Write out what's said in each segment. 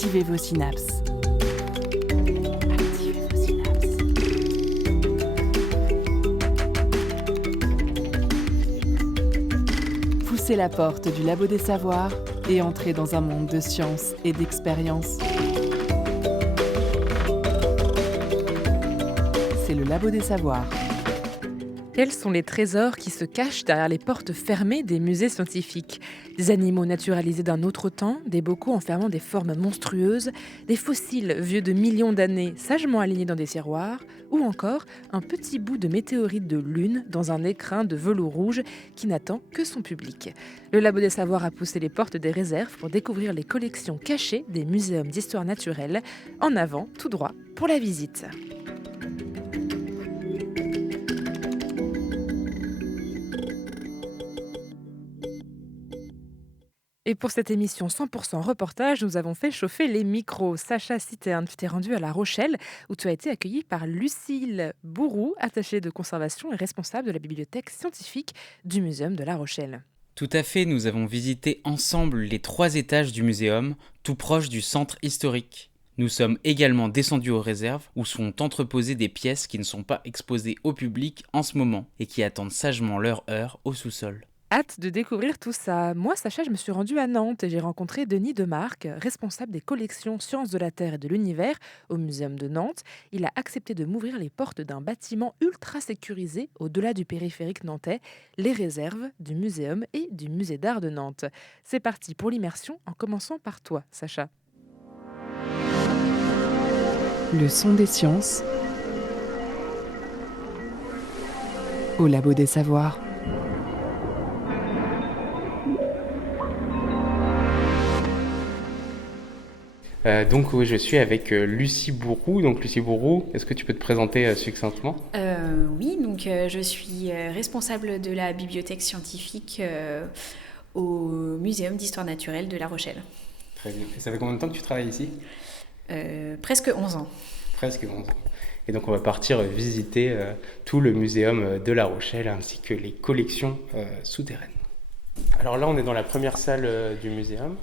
Activez vos synapses. Activez vos synapses. Poussez la porte du Labo des Savoirs et entrez dans un monde de science et d'expérience. C'est le Labo des Savoirs. Quels sont les trésors qui se cachent derrière les portes fermées des musées scientifiques ? Des animaux naturalisés d'un autre temps, des bocaux enfermant des formes monstrueuses, des fossiles vieux de millions d'années sagement alignés dans des tiroirs, ou encore un petit bout de météorite de lune dans un écrin de velours rouge qui n'attend que son public. Le Labo des Savoirs a poussé les portes des réserves pour découvrir les collections cachées des muséums d'histoire naturelle. En avant, tout droit, pour la visite. Et pour cette émission 100% reportage, nous avons fait chauffer les micros. Sacha Citerne, tu t'es rendue à La Rochelle où tu as été accueillie par Lucille Bourroux, attachée de conservation et responsable de la bibliothèque scientifique du Muséum de La Rochelle. Tout à fait, nous avons visité ensemble les 3 étages du muséum, tout proche du centre historique. Nous sommes également descendus aux réserves où sont entreposées des pièces qui ne sont pas exposées au public en ce moment et qui attendent sagement leur heure au sous-sol. Hâte de découvrir tout ça. Moi, Sacha, je me suis rendue à Nantes et j'ai rencontré Denis Demarque, responsable des collections Sciences de la Terre et de l'Univers au Muséum de Nantes. Il a accepté de m'ouvrir les portes d'un bâtiment ultra sécurisé au-delà du périphérique nantais, les réserves du Muséum et du Musée d'Art de Nantes. C'est parti pour l'immersion en commençant par toi, Sacha. Le son des sciences au Labo des Savoirs. Donc oui, je suis avec Lucie Bourroux. Donc Lucie Bourroux, est-ce que tu peux te présenter succinctement ? Oui, donc je suis responsable de la bibliothèque scientifique au Muséum d'histoire naturelle de La Rochelle. Très bien. Et ça fait combien de temps que tu travailles ici ? Presque 11 ans. Presque 11 ans. Et donc on va partir visiter tout le muséum de La Rochelle ainsi que les collections souterraines. Alors là, on est dans la première salle du muséum.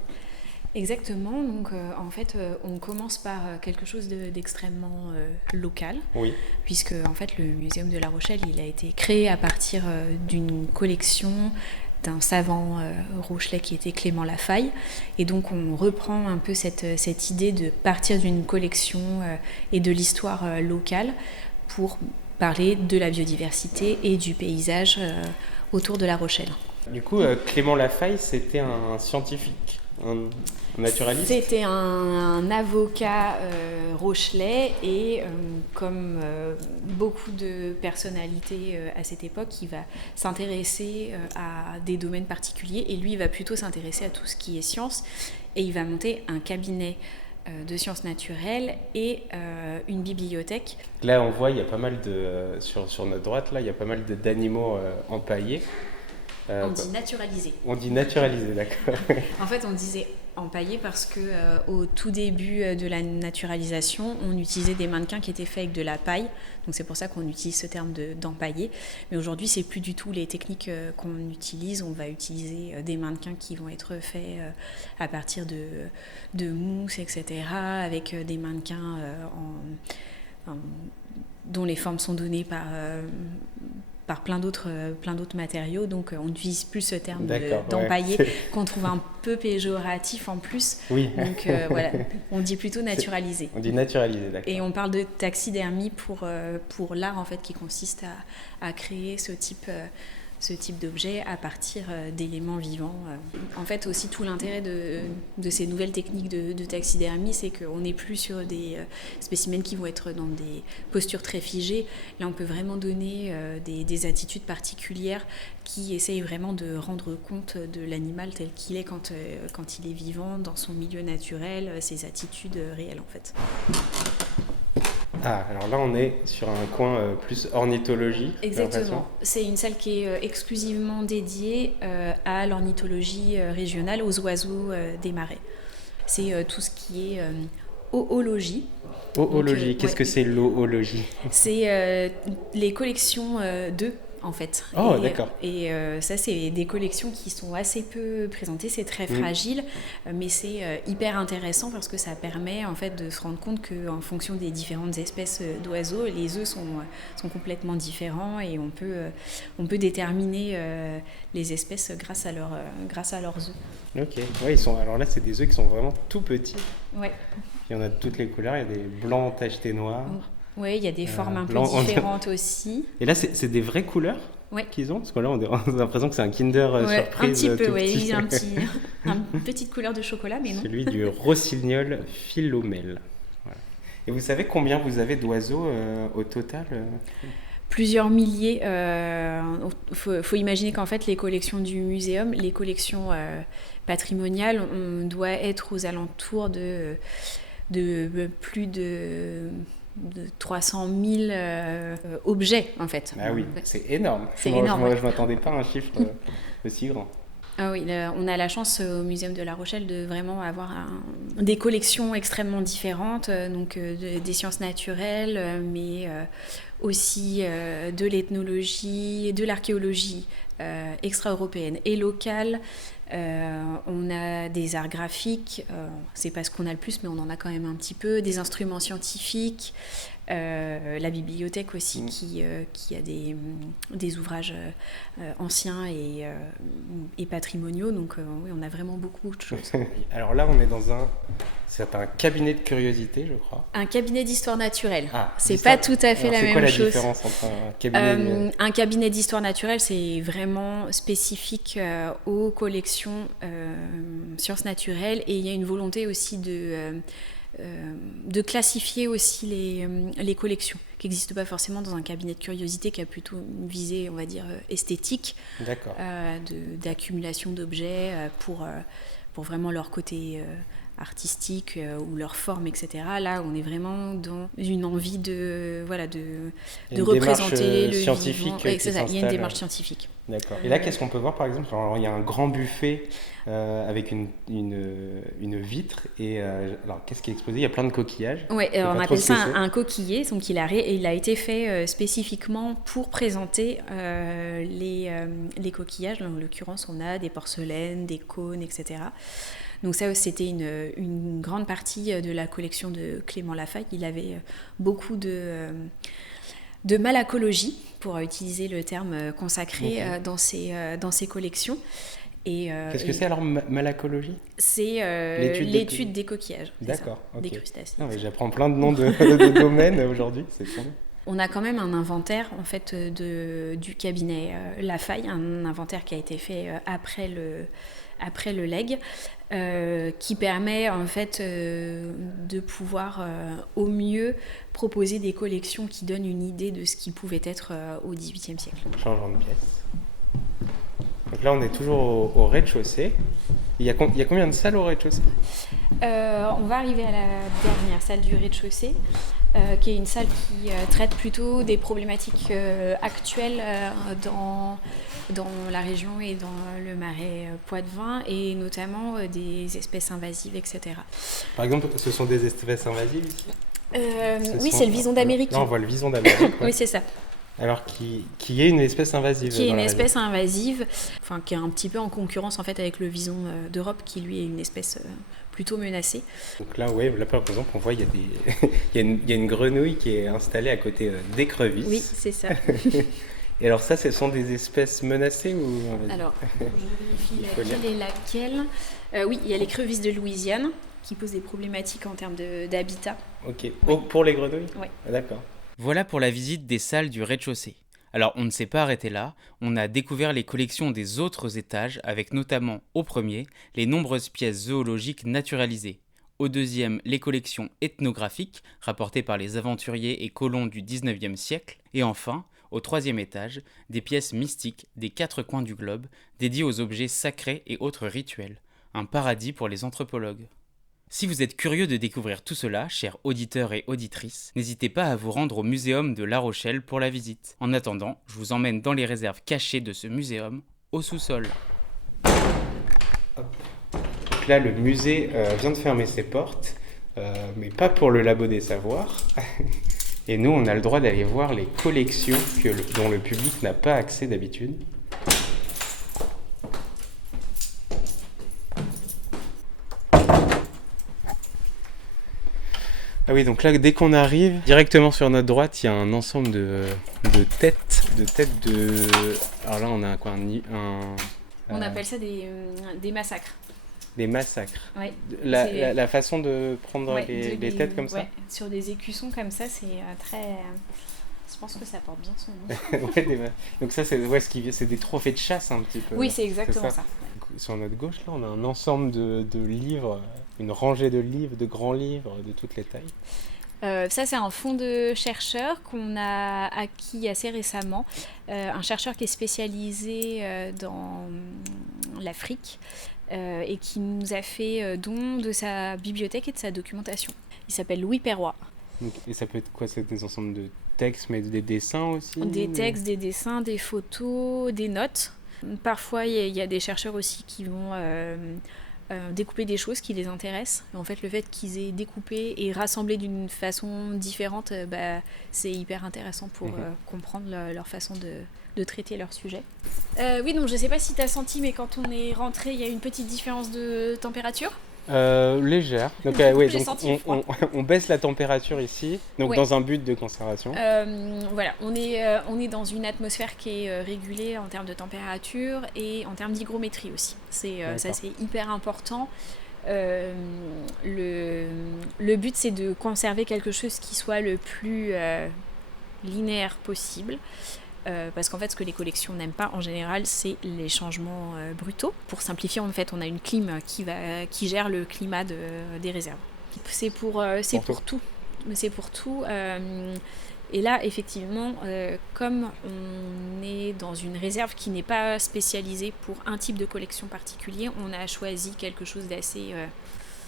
Exactement, donc en fait on commence par quelque chose d'extrêmement local, Oui. puisque en fait le Muséum de La Rochelle il a été créé à partir d'une collection d'un savant rochelais qui était Clément Lafaille, et donc on reprend un peu cette idée de partir d'une collection et de l'histoire locale pour parler de la biodiversité et du paysage autour de La Rochelle. Du coup, Clément Lafaille, c'était un scientifique, un naturaliste. C'était un avocat rochelais et comme beaucoup de personnalités à cette époque, il va s'intéresser à des domaines particuliers et lui, il va plutôt s'intéresser à tout ce qui est science et il va monter un cabinet de sciences naturelles et une bibliothèque. Là, on voit, il y a pas mal de... Sur notre droite, là, il y a pas mal d'animaux empaillés. On dit naturalisé. On dit naturalisé, d'accord. En fait, on disait empaillé parce que au tout début de la naturalisation, on utilisait des mannequins qui étaient faits avec de la paille. Donc c'est pour ça qu'on utilise ce terme d'empaillé. Mais aujourd'hui, c'est plus du tout les techniques qu'on utilise. On va utiliser des mannequins qui vont être faits à partir de mousse, etc. Avec des mannequins dont les formes sont données par plein d'autres matériaux, donc on utilise plus ce terme d'empaillé qu'on trouve un peu péjoratif en plus. Oui. Donc voilà, on dit plutôt naturalisé. On dit naturalisé, d'accord. Et on parle de taxidermie pour l'art en fait qui consiste à créer ce type d'objet à partir d'éléments vivants. En fait, aussi, tout l'intérêt de ces nouvelles techniques de taxidermie, c'est qu'on n'est plus sur des spécimens qui vont être dans des postures très figées. Là, on peut vraiment donner des attitudes particulières qui essayent vraiment de rendre compte de l'animal tel qu'il est quand il est vivant, dans son milieu naturel, ses attitudes réelles, en fait. Ah, alors là, on est sur un coin plus ornithologie. Exactement. C'est une salle qui est exclusivement dédiée à l'ornithologie régionale, aux oiseaux des marais. C'est tout ce qui est oologie. Oologie, qu'est-ce que c'est l'oologie ? C'est les collections d'œufs, en fait. Oh, Et, d'accord. ça, c'est des collections qui sont assez peu présentées, c'est très fragile, mais c'est hyper intéressant parce que ça permet en fait de se rendre compte qu'en fonction des différentes espèces d'oiseaux, les œufs sont complètement différents et on peut déterminer les espèces grâce à leurs œufs. Ok, ouais, alors là, c'est des œufs qui sont vraiment tout petits. Ouais. Il y en a de toutes les couleurs, il y a des blancs tachetés noirs. Oui, il y a des formes un peu blanc, différentes aussi. Et là, c'est des vraies couleurs qu'ils ont? Parce que là, on a l'impression que c'est un Kinder surprise. Un petit peu, tout oui. petit. Il y a une petite couleur de chocolat, mais non. Celui du rossignol philomèle. Voilà. Et vous savez combien vous avez d'oiseaux au total Plusieurs milliers. Faut imaginer qu'en fait, les collections du muséum, les collections patrimoniales, on doit être aux alentours de plus de 300 000 objets, en fait. Ah oui, c'est énorme. C'est énorme. Je ne m'attendais pas à un chiffre aussi grand. Ah oui, on a la chance au Muséum de La Rochelle de vraiment avoir des collections extrêmement différentes, donc des sciences naturelles, mais aussi de l'ethnologie, de l'archéologie extra-européenne et locale. On a des arts graphiques, c'est pas ce qu'on a le plus, mais on en a quand même un petit peu, des instruments scientifiques, la bibliothèque aussi qui a des ouvrages anciens et patrimoniaux, donc oui, on a vraiment beaucoup de choses. Alors là, on est c'est un cabinet de curiosité, je crois. Un cabinet d'histoire naturelle. C'est d'histoire... pas tout à fait Alors, la même chose. C'est quoi la différence entre un cabinet Un cabinet d'histoire naturelle, c'est vraiment spécifique aux collections sciences naturelles, et il y a une volonté aussi de classifier aussi les collections, qui n'existent pas forcément dans un cabinet de curiosité, qui a plutôt une visée, on va dire, esthétique, d'accumulation d'objets pour vraiment leur côté artistique ou leur forme, etc. Là, on est vraiment dans une envie de représenter le scientifique vivant. Ouais, c'est ça, il y a une démarche scientifique. D'accord. Et là, qu'est-ce qu'on peut voir, par exemple? Alors, il y a un grand buffet avec une vitre. Et alors, qu'est-ce qui est exposé? Il y a plein de coquillages. Oui, on appelle ça un coquillier. Donc, il a été fait spécifiquement pour présenter les coquillages. En l'occurrence, on a des porcelaines, des cônes, etc. Donc ça, c'était une grande partie de la collection de Clément Lafaille. Il avait beaucoup de malacologie, pour utiliser le terme consacré, dans ses collections. Qu'est-ce que c'est alors, malacologie? C'est l'étude des coquillages. D'accord, des crustacés. Non, mais j'apprends plein de noms de domaines aujourd'hui, c'est bien. On a quand même un inventaire en fait du cabinet Lafaille, un inventaire qui a été fait après le legs, qui permet en fait de pouvoir au mieux proposer des collections qui donnent une idée de ce qui pouvait être au XVIIIe siècle. Changeons de pièce. Donc là, on est toujours au rez-de-chaussée. Il y a combien de salles au rez-de-chaussée? On va arriver à la dernière salle du rez-de-chaussée, qui est une salle qui traite plutôt des problématiques actuelles dans la région et dans le marais poitevin, et notamment des espèces invasives, etc. Par exemple, ce sont des espèces invasives ici? Oui, c'est le vison d'Amérique. Là, on voit le vison d'Amérique. Ouais. Oui, c'est ça. Alors, qui est une espèce invasive. Qui est une espèce invasive, enfin, qui est un petit peu en concurrence en fait, avec le vison d'Europe, qui lui est une espèce plutôt menacée. Donc là, par exemple, on voit il y a une grenouille qui est installée à côté d'écrevisses. Oui, c'est ça. Et alors ça, ce sont des espèces menacées ou... Alors, je vérifie laquelle est laquelle. Oui, il y a l'écrevisse de Louisiane, qui pose des problématiques en termes d'habitat. Ok, oui. Pour les grenouilles? Oui. Ah, d'accord. Voilà pour la visite des salles du rez-de-chaussée. Alors on ne s'est pas arrêté là, on a découvert les collections des autres étages, avec notamment, au premier, les nombreuses pièces zoologiques naturalisées. Au deuxième, les collections ethnographiques, rapportées par les aventuriers et colons du XIXe siècle. Et enfin, au troisième étage, des pièces mystiques des 4 coins du globe, dédiées aux objets sacrés et autres rituels. Un paradis pour les anthropologues. Si vous êtes curieux de découvrir tout cela, chers auditeurs et auditrices, n'hésitez pas à vous rendre au Muséum de La Rochelle pour la visite. En attendant, je vous emmène dans les réserves cachées de ce muséum, au sous-sol. Donc là, le musée vient de fermer ses portes, mais pas pour le Labo des Savoirs. Et nous, on a le droit d'aller voir les collections dont le public n'a pas accès d'habitude. Ah oui, donc là, dès qu'on arrive, directement sur notre droite, il y a un ensemble de têtes. Alors là, on a quoi On appelle ça des massacres. Des massacres. Ouais. La façon de prendre Ouais, les têtes comme ça. Ouais, sur des écussons comme ça, c'est très... Je pense que ça porte bien son nom. Donc ça, c'est des trophées de chasse un petit peu. Oui, c'est exactement ça. Sur notre gauche, là, on a un ensemble de livres, une rangée de livres, de grands livres de toutes les tailles. Ça, c'est un fonds de chercheurs qu'on a acquis assez récemment. Un chercheur qui est spécialisé dans l'Afrique et qui nous a fait don de sa bibliothèque et de sa documentation. Il s'appelle Louis Perrois. Et ça peut être quoi? C'est des ensembles de textes, mais des dessins aussi? Des textes, des dessins, des photos, des notes. Parfois, il y a des chercheurs aussi qui vont découper des choses qui les intéressent. Et en fait, le fait qu'ils aient découpé et rassemblé d'une façon différente, c'est hyper intéressant pour comprendre leur façon de traiter leur sujet. Oui, donc je ne sais pas si tu as senti, mais quand on est rentré, il y a une petite différence de température. Légère. Donc, on baisse la température ici, donc ouais. Dans un but de conservation. Voilà, on est dans une atmosphère qui est régulée en termes de température et en termes d'hygrométrie aussi. Ça, c'est hyper important. Le but, c'est de conserver quelque chose qui soit le plus linéaire possible. Parce qu'en fait, ce que les collections n'aiment pas en général, c'est les changements brutaux. Pour simplifier, en fait, on a une clim qui gère le climat des réserves. C'est pour tout. C'est pour tout. Et là, effectivement, comme on est dans une réserve qui n'est pas spécialisée pour un type de collection particulier, on a choisi quelque chose d'assez...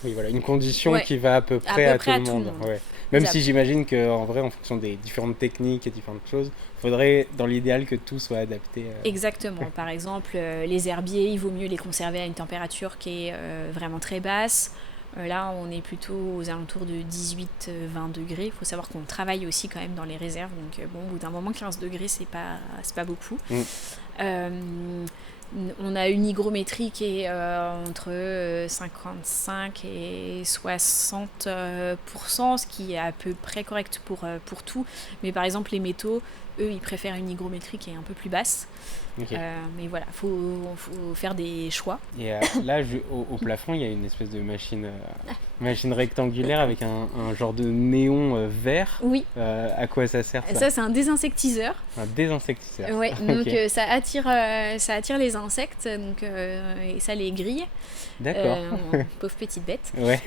Oui, voilà, une condition qui va à peu près à tout le monde. Ouais. Même si j'imagine qu'en vrai, en fonction des différentes techniques et différentes choses, il faudrait, dans l'idéal, que tout soit adapté. Exactement. Par exemple, les herbiers, il vaut mieux les conserver à une température qui est vraiment très basse. Là, on est plutôt aux alentours de 18-20 degrés. Il faut savoir qu'on travaille aussi quand même dans les réserves. Donc, au bout d'un moment, 15 degrés, c'est pas beaucoup. On a une hygrométrie qui est entre 55 et 60%, ce qui est à peu près correct pour tout. Mais par exemple, les métaux, eux, ils préfèrent une hygrométrie qui est un peu plus basse. Okay. Mais voilà, faut faire des choix. Et là, au plafond, il y a une espèce de machine rectangulaire avec un genre de néon vert. Oui. À quoi ça sert ça, c'est un désinsectiseur. Un désinsectiseur. Ouais, donc ça attire les insectes donc, et ça les grille. D'accord. Pauvre petite bête. Ouais.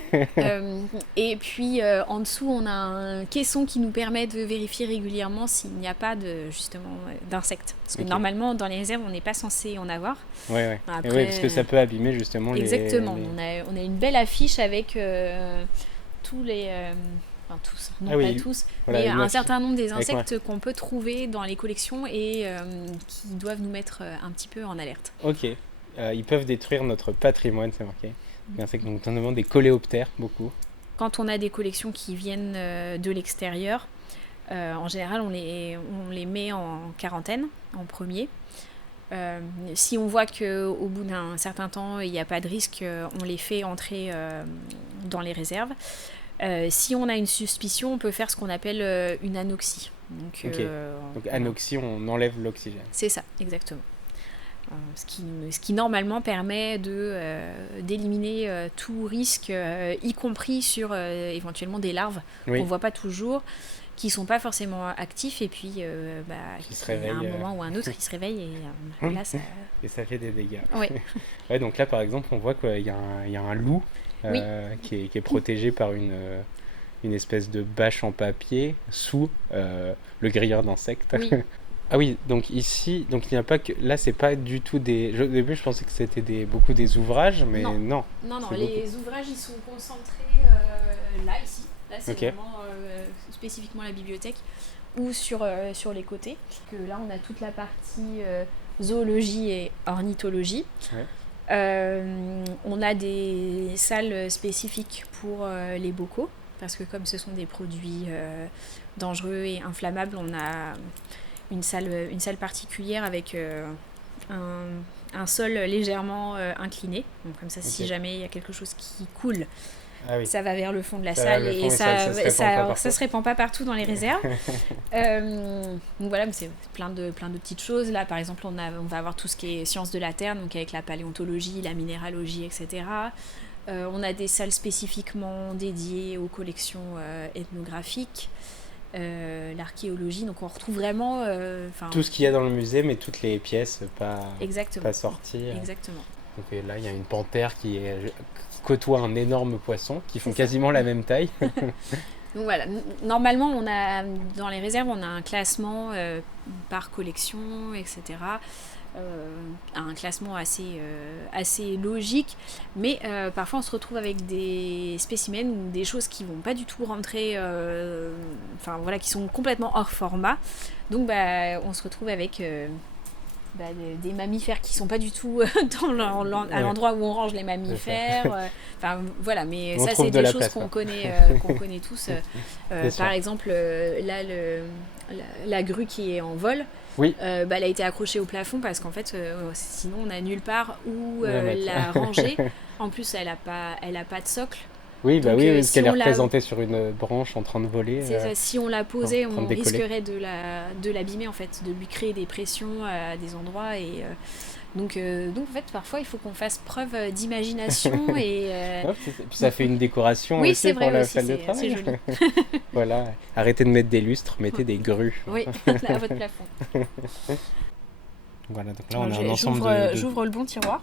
Et puis en dessous, on a un caisson qui nous permet de vérifier régulièrement s'il n'y a pas d'insectes. Parce que normalement, dans les réserves, on n'est pas censé en avoir. Ouais. Après, oui, parce que ça peut abîmer justement exactement. On a une belle affiche avec tous les... Enfin tous, non pas tous, mais un certain nombre des insectes qu'on peut trouver dans les collections et qui doivent nous mettre un petit peu en alerte. Ok. Ils peuvent détruire notre patrimoine, c'est marqué. Des insectes, donc notamment des coléoptères, beaucoup. Quand on a des collections qui viennent de l'extérieur, en général, on les met en quarantaine en premier. Si on voit qu'au bout d'un certain temps, il n'y a pas de risque, on les fait entrer dans les réserves. Si on a une suspicion, on peut faire ce qu'on appelle une anoxie. Donc anoxie, on enlève l'oxygène. C'est ça, exactement. Ce qui normalement permet d'éliminer tout risque, y compris sur éventuellement des larves qu'on ne voit pas toujours, qui ne sont pas forcément actifs, et puis il y a un moment ou un autre qui se réveille, et là ça... Et ça fait des dégâts. Oui. Ouais, donc là, par exemple, on voit qu'il y a un loup qui est protégé par une espèce de bâche en papier sous le grilleur d'insectes. Oui. Ah oui, donc ici, donc il n'y a pas que... Là, c'est pas du tout des... Au début, je pensais que c'était beaucoup des ouvrages, mais non. Non, les ouvrages, ils sont concentrés là, ici. Là, c'est vraiment spécifiquement la bibliothèque ou sur les côtés. Que là, on a toute la partie zoologie et ornithologie. Ouais. On a des salles spécifiques pour les bocaux. parce que comme ce sont des produits dangereux et inflammables, on a une salle particulière avec un sol légèrement incliné. Donc comme ça, si jamais il y a quelque chose qui coule, ça va vers le fond de la salle et ça se répand pas partout dans les réserves. Donc voilà, mais c'est plein de petites choses. Là, par exemple, on va avoir tout ce qui est sciences de la terre, donc avec la paléontologie, la minéralogie, etc. On a des salles spécifiquement dédiées aux collections ethnographiques. L'archéologie, donc on retrouve vraiment tout ce qu'il y a dans le musée, mais toutes les pièces pas sorties. Exactement. Donc là, il y a une panthère qui côtoie un énorme poisson qui font quasiment la même taille. Donc voilà, normalement, dans les réserves, on a un classement par collection, etc. Un classement assez logique, mais parfois on se retrouve avec des spécimens ou des choses qui vont pas du tout rentrer, qui sont complètement hors format. Donc on se retrouve avec des mammifères qui sont pas du tout à l'endroit où on range les mammifères. Mais ça c'est des choses qu'on connaît tous. Par exemple, là la grue qui est en vol. Oui. Elle a été accrochée au plafond parce qu'en fait, sinon on n'a nulle part où la ranger. En plus, elle a pas de socle. Oui, donc, parce qu'elle est représentée sur une branche en train de voler. C'est ça. Si on la posait, on risquerait de l'abîmer, en fait, de lui créer des pressions à des endroits. Et donc en fait, parfois, il faut qu'on fasse preuve d'imagination. Et puis ça fait une décoration aussi pour la salle de travail. C'est joli. Voilà. Arrêtez de mettre des lustres, mettez des grues. Oui, à votre plafond. Voilà, donc là on a un ensemble j'ouvre le bon tiroir.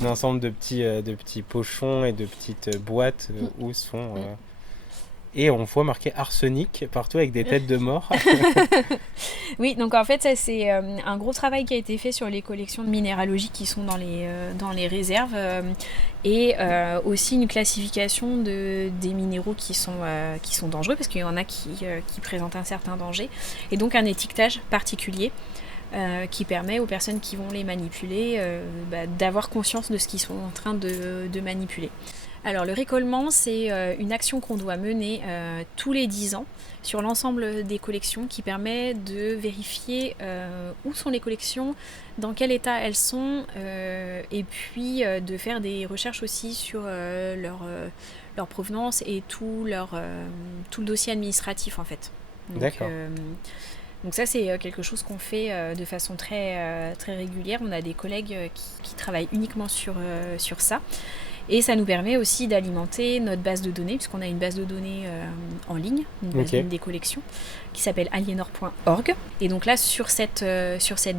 On a un ensemble de petits pochons et de petites boîtes où sont... Et on voit marqué arsenic partout avec des têtes de mort. Oui, donc en fait ça c'est un gros travail qui a été fait sur les collections de minéralogie qui sont dans les réserves et aussi une classification des minéraux qui sont dangereux parce qu'il y en a qui présentent un certain danger et donc un étiquetage particulier. Qui permet aux personnes qui vont les manipuler d'avoir conscience de ce qu'ils sont en train de manipuler. Alors le récollement, c'est une action qu'on doit mener tous les 10 ans sur l'ensemble des collections qui permet de vérifier où sont les collections, dans quel état elles sont et puis de faire des recherches aussi sur leur provenance et tout le dossier administratif en fait. Donc, d'accord. Donc ça c'est quelque chose qu'on fait de façon très régulière. On a des collègues qui travaillent uniquement sur ça. Et ça nous permet aussi d'alimenter notre base de données, puisqu'on a une base de données en ligne, une base de données des collections, qui s'appelle alienor.org. Et donc là, sur cette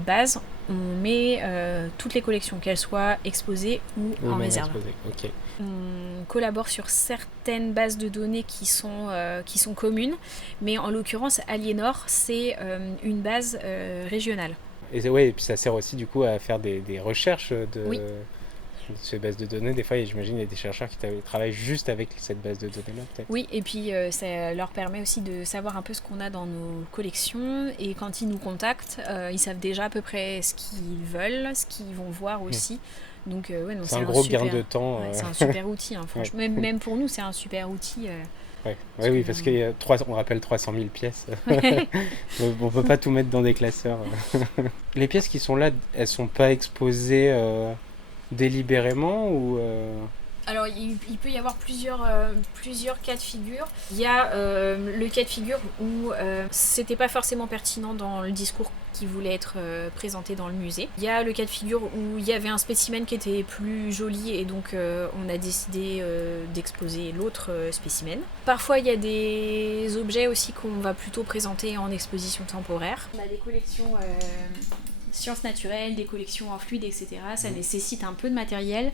base, on met toutes les collections, qu'elles soient exposées ou en réserve. Okay. On collabore sur certaines bases de données qui sont communes, mais en l'occurrence, Alienor, c'est une base régionale. Et puis ça sert aussi du coup à faire des recherches de ces bases de données. Des fois, j'imagine, il y a des chercheurs qui travaillent juste avec cette base de données-là, peut-être. Oui, et puis ça leur permet aussi de savoir un peu ce qu'on a dans nos collections. Et quand ils nous contactent, ils savent déjà à peu près ce qu'ils veulent, ce qu'ils vont voir aussi. Donc, c'est un gros gain de temps. C'est un super outil, hein, franchement. Même pour nous, c'est un super outil. Oui, parce qu'il y a on rappelle 300 000 pièces. On peut pas tout mettre dans des classeurs. Les pièces qui sont là, elles sont pas exposées délibérément ou Alors, il peut y avoir plusieurs cas de figure. Il y a le cas de figure où c'était pas forcément pertinent dans le discours qui voulait être présenté dans le musée. Il y a le cas de figure où il y avait un spécimen qui était plus joli et donc on a décidé d'exposer l'autre spécimen. Parfois, il y a des objets aussi qu'on va plutôt présenter en exposition temporaire. On a des collections sciences naturelles, des collections en fluide, etc. Ça nécessite un peu de matériel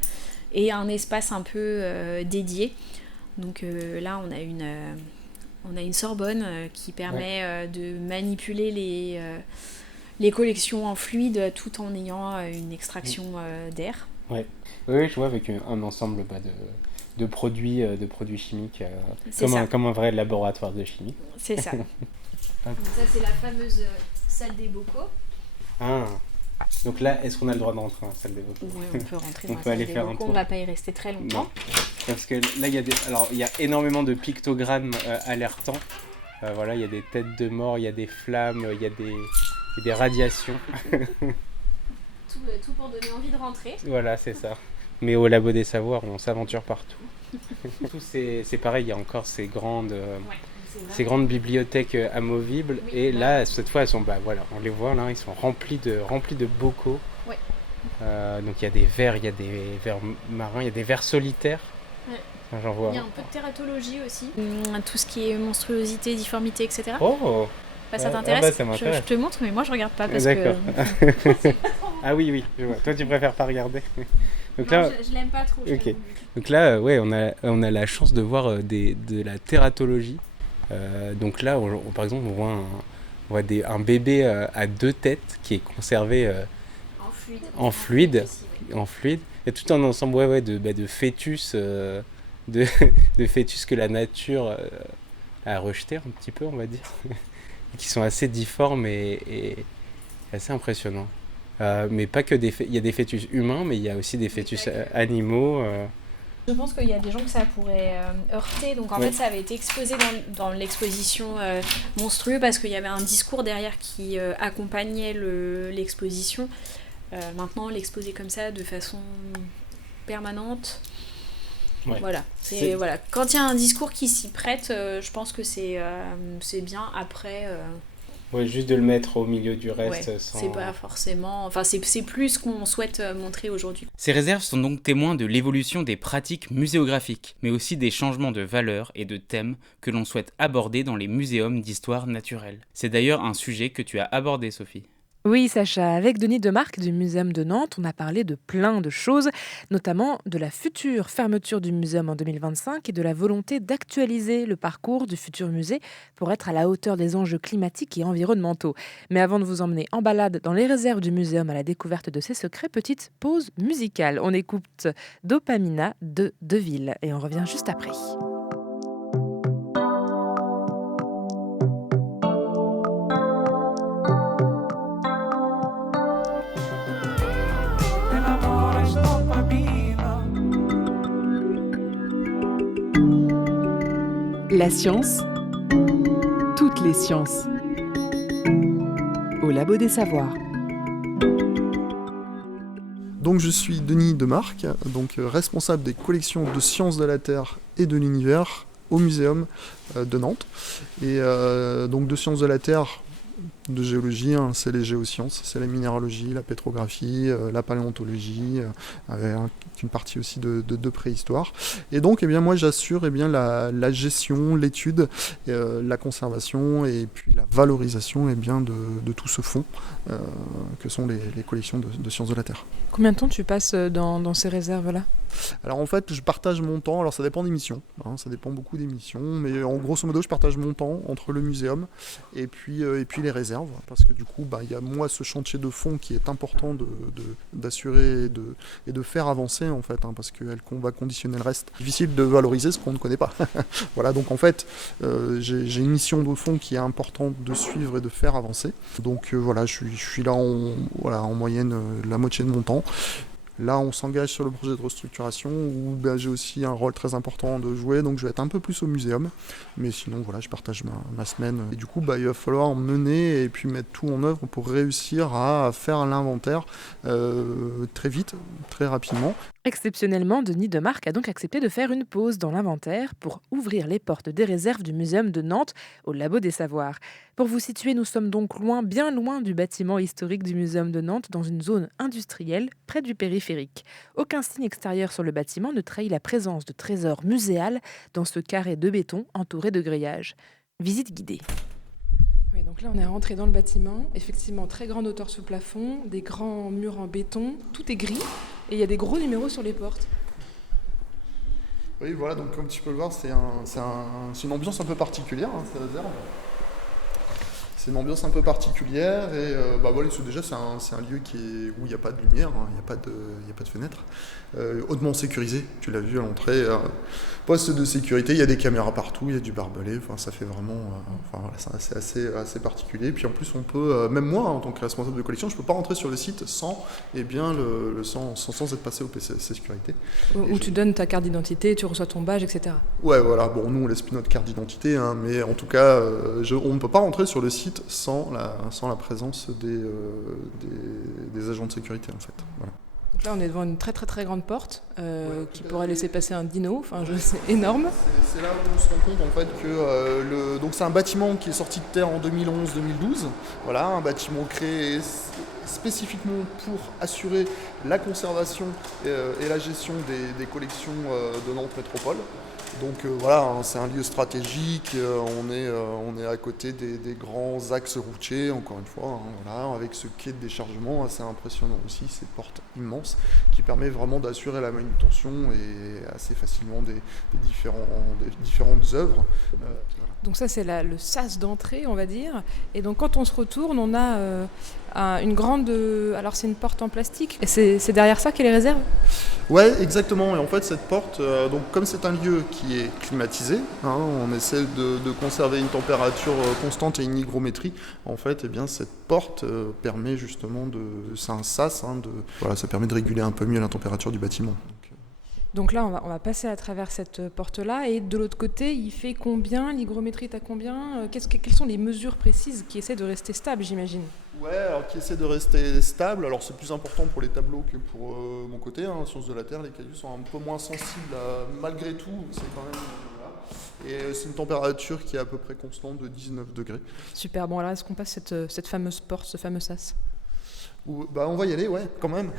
et un espace un peu dédié. Donc là, on a une Sorbonne qui permet de manipuler les collections en fluide tout en ayant une extraction d'air. Oui, je vois, avec un ensemble de produits chimiques, comme un vrai laboratoire de chimie. C'est ça. Donc ça, c'est la fameuse salle des bocaux. Ah. Donc là, est-ce qu'on a le droit de rentrer dans la salle des vocaux? Oui, on peut rentrer On dans la peut salle aller des faire un vocaux, tour. on va pas y rester très longtemps. Non. Parce que là, il y a énormément de pictogrammes alertants. Voilà, il y a des têtes de mort, il y a des flammes, il y a des radiations. Tout pour donner envie de rentrer. Voilà, c'est ça. Mais au Labo des Savoirs, on s'aventure partout. Tout c'est pareil, il y a encore ces grandes bibliothèques amovibles. Et là, cette fois, elles sont, voilà, on les voit là, ils sont remplis de bocaux. Ouais. Donc il y a des vers, il y a des vers marins, il y a des vers solitaires. Ouais. Enfin, j'en vois. Il y a un peu de tératologie aussi. Tout ce qui est monstruosité, difformité, etc. Oh, ça t'intéresse? ça m'intéresse. Je te montre, mais moi je regarde pas parce D'accord. que... Ah oui, je vois. Toi, tu préfères pas regarder. Donc non, là, je l'aime pas trop. ok. Donc là, ouais, on a la chance de voir de la tératologie. Donc là, par exemple, on voit un bébé à 2 têtes qui est conservé en fluide. Il y a tout un ensemble de fœtus, de fœtus que la nature a rejeté un petit peu, on va dire, qui sont assez difformes et assez impressionnants. Mais pas que il y a des fœtus humains, mais il y a aussi des fœtus animaux. Je pense qu'il y a des gens que ça pourrait heurter. Donc en fait, ça avait été exposé dans l'exposition Monstrueux parce qu'il y avait un discours derrière qui accompagnait l'exposition. Maintenant, l'exposer comme ça de façon permanente, voilà. Voilà. Quand il y a un discours qui s'y prête, je pense que c'est bien. Après... Ouais, juste de le mettre au milieu du reste. Sans... C'est pas forcément... Enfin, c'est plus ce qu'on souhaite montrer aujourd'hui. Ces réserves sont donc témoins de l'évolution des pratiques muséographiques, mais aussi des changements de valeurs et de thèmes que l'on souhaite aborder dans les muséums d'histoire naturelle. C'est d'ailleurs un sujet que tu as abordé, Sophie. Oui, Sacha, avec Denis Demarque du Muséum de Nantes, on a parlé de plein de choses, notamment de la future fermeture du muséum en 2025 et de la volonté d'actualiser le parcours du futur musée pour être à la hauteur des enjeux climatiques et environnementaux. Mais avant de vous emmener en balade dans les réserves du muséum à la découverte de ses secrets, petite pause musicale. On écoute Dopamina de Deville et on revient juste après. La science, toutes les sciences. Au Labo des Savoirs. Donc je suis Denis Demarque, donc responsable des collections de sciences de la Terre et de l'univers au Muséum de Nantes. Et donc de sciences de la Terre, de géologie, c'est les géosciences, c'est la minéralogie, la pétrographie, la paléontologie, avec une partie aussi de préhistoire. Et donc moi j'assure la gestion, l'étude, la conservation et puis la valorisation de tout ce fonds que sont les collections de sciences de la Terre. Combien de temps tu passes dans ces réserves-là ? Alors en fait, je partage mon temps, alors ça dépend des missions, ça dépend beaucoup des missions, mais en grosso modo, je partage mon temps entre le muséum et puis les réserves, parce que du coup, il y a moi ce chantier de fond qui est important d'assurer et de faire avancer en fait, parce qu'on va conditionner le reste. Difficile de valoriser ce qu'on ne connaît pas. Voilà, donc en fait, j'ai une mission de fond qui est importante de suivre et de faire avancer. Donc voilà, je suis là en moyenne la moitié de mon temps. Là, on s'engage sur le projet de restructuration où j'ai aussi un rôle très important de jouer, donc je vais être un peu plus au muséum. Mais sinon, voilà, je partage ma semaine. Et du coup, il va falloir mener et puis mettre tout en œuvre pour réussir à faire l'inventaire très vite, très rapidement. Exceptionnellement, Denis Demarque a donc accepté de faire une pause dans l'inventaire pour ouvrir les portes des réserves du Muséum de Nantes au Labo des Savoirs. Pour vous situer, nous sommes donc bien loin du bâtiment historique du Muséum de Nantes, dans une zone industrielle près du périphérique. Aucun signe extérieur sur le bâtiment ne trahit la présence de trésors muséals dans ce carré de béton entouré de grillages. Visite guidée. Oui, donc là on est rentré dans le bâtiment, effectivement très grande hauteur sous le plafond, des grands murs en béton, tout est gris et il y a des gros numéros sur les portes. Oui, voilà, donc comme tu peux le voir, c'est une ambiance un peu particulière, ces réserves. C'est une ambiance un peu particulière et voilà, déjà c'est un lieu où il n'y a pas de lumière, hein, il n'y a pas de fenêtre. Hautement sécurisé, tu l'as vu à l'entrée. Poste de sécurité, il y a des caméras partout, il y a du barbelé, ça fait vraiment... voilà, c'est assez particulier. Puis en plus on peut, même moi en tant que responsable de collection, je ne peux pas rentrer sur le site sans être passé au PC sécurité. Où tu donnes ta carte d'identité, tu reçois ton badge, etc. Ouais, voilà, bon, nous on laisse plus notre carte d'identité, hein, mais en tout cas, on ne peut pas rentrer sur le site sans la présence des agents de sécurité, en fait. Voilà. Donc là, on est devant une très très très grande porte qui pourrait laisser passer un dino, c'est énorme. C'est là où on se rend compte en fait que donc c'est un bâtiment qui est sorti de terre en 2011-2012. Voilà, un bâtiment créé spécifiquement pour assurer la conservation et la gestion des collections de Nantes Métropole. Donc voilà, hein, c'est un lieu stratégique, on est à côté des grands axes routiers, encore une fois, hein, voilà, avec ce quai de déchargement assez impressionnant aussi, ces portes immenses, qui permet vraiment d'assurer la manutention et assez facilement des différentes œuvres. Donc ça c'est le sas d'entrée, on va dire, et donc quand on se retourne, on a une grande... alors c'est une porte en plastique, et c'est derrière ça qu'est les réserves ? Ouais, exactement. Et en fait, cette porte, donc comme c'est un lieu qui est climatisé, hein, on essaie de conserver une température constante et une hygrométrie. En fait, eh bien, cette porte permet justement c'est un sas, hein, voilà, ça permet de réguler un peu mieux la température du bâtiment. Donc là, on va passer à travers cette porte-là. Et de l'autre côté, il fait combien ? L'hygrométrie est à combien ? Quelles sont les mesures précises qui essaient de rester stables, j'imagine ? Ouais, alors qui essaie de rester stable. Alors c'est plus important pour les tableaux que pour mon côté. Hein. Sciences de la Terre, les cailloux sont un peu moins sensibles malgré tout. C'est quand même... Voilà. Et c'est une température qui est à peu près constante de 19 degrés. Super, bon alors est-ce qu'on passe cette fameuse porte, ce fameux sas ? On va y aller, ouais, quand même.